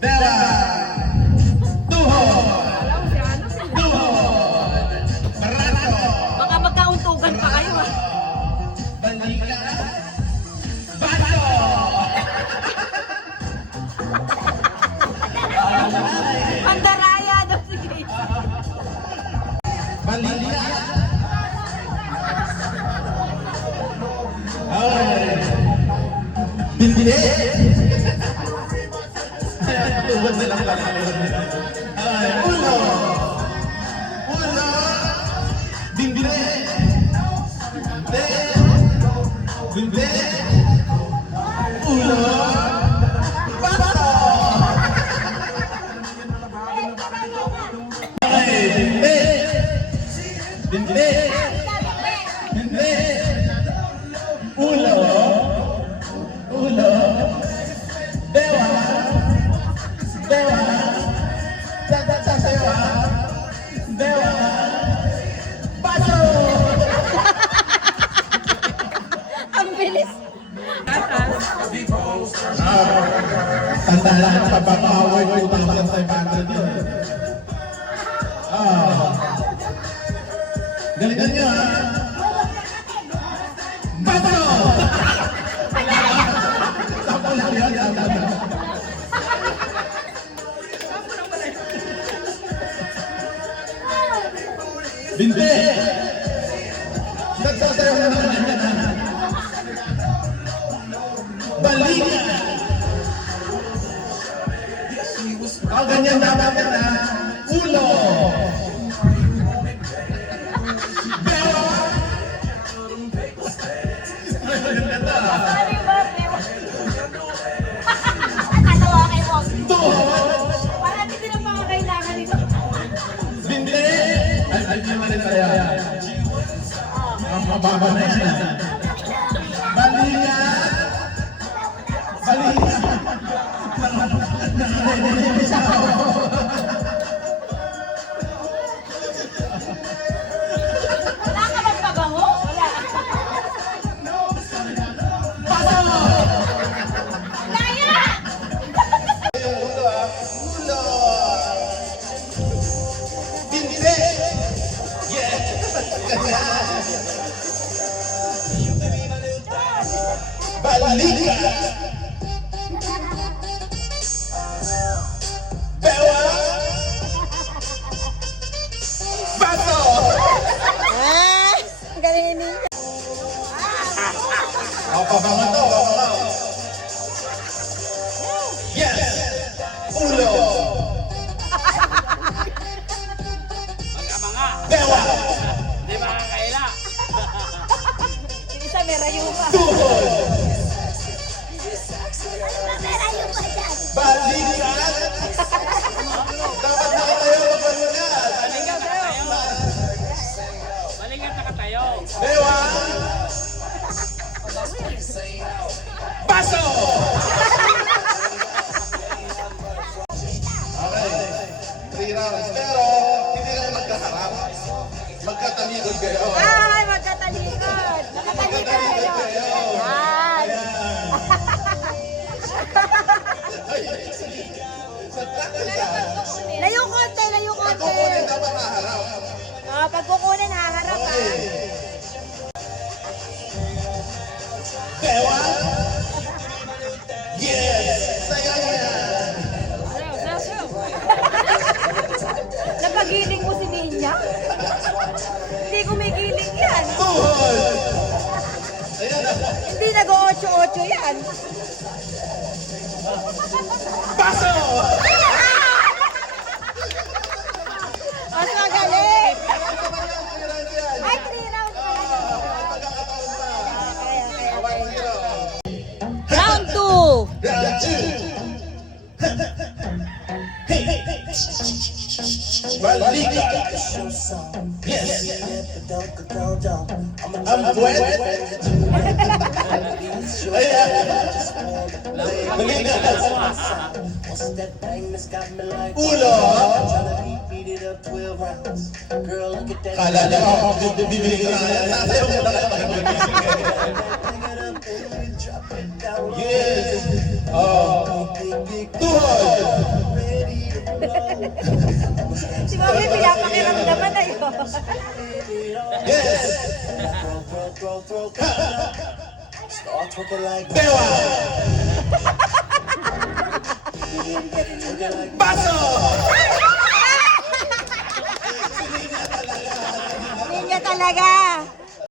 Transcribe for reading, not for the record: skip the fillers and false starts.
Bella! Tuhod! Tuhod! Barato! Baka magkauntugan pa kayo ah. Balika! Bato! Pandaraya daw sige. Balika! Okay. Hindi! Tuhod na lang pala. Okay. Uno! Uno! Hindi! Hindi! Hindi! Uno! Bato! Okay. Hindi! Hindi! Hindi! Ulo! Ulo! Dewa! Dewa! Sasayaw! Dewa! Bato! Ang bilis. Tanda lang sa pag-away ko tanggal sa 500 yun. Galingan nyo ha! Bato! Sampo lang yun. Binte! Nagsasayaw na naman yan ha! Balika! Ganyan dapat na ulo! Bella! Katawa kay Wong. Tuhod! Parang hindi na pa kailangan nito. Binte! Ay, naman rin kaya. Ang mababa na yan. Balika! Balika! Wala ka bang pabango? Wala. Bato! Kaya! Ulo! Binte! Yeah! Balika! Bewa! Bato! Ah! Galing ninyo. Pabango to, pabango. Yes! Ulo! Bewa! Di makakaila. Yung isa may rayo pa. Tuhod! May rayo pa dyan. Balika! Dapat nakatayo magpalunan. Balingan nakatayo. Bewa! Bato! Okay. 3 rounds. Pero, hindi na magkaharap. Magkatalikod kayo. Ay, magkatalikod. Magkatalikod kayo. Yan. Layo konti, layo konti. Pagkukunin dapat naharap. Pag kukunin, haharap ha. Okay. Bewa! Yes! Sayo yan! Napagiling mo si Ninya? Hindi kumigiling yan. Tuhod! Ayan na. Hindi nag-8-8 yan. Baso! Mas magaling. Ay, 3 rounds na lang. Pagkakataon pa. Okay. 1-0. Round 2. Round 2. Hey, hey, hey. Balika. Yes. Ang buwet. Ayan. Balika. Ulo. Kala niya ako bibili ko na yan. Sasayaw mo na kayo. Yes. Oh. Tuhod. pakiramdaman na yun. Yes! Bewa! Baso! Hindi niya talaga.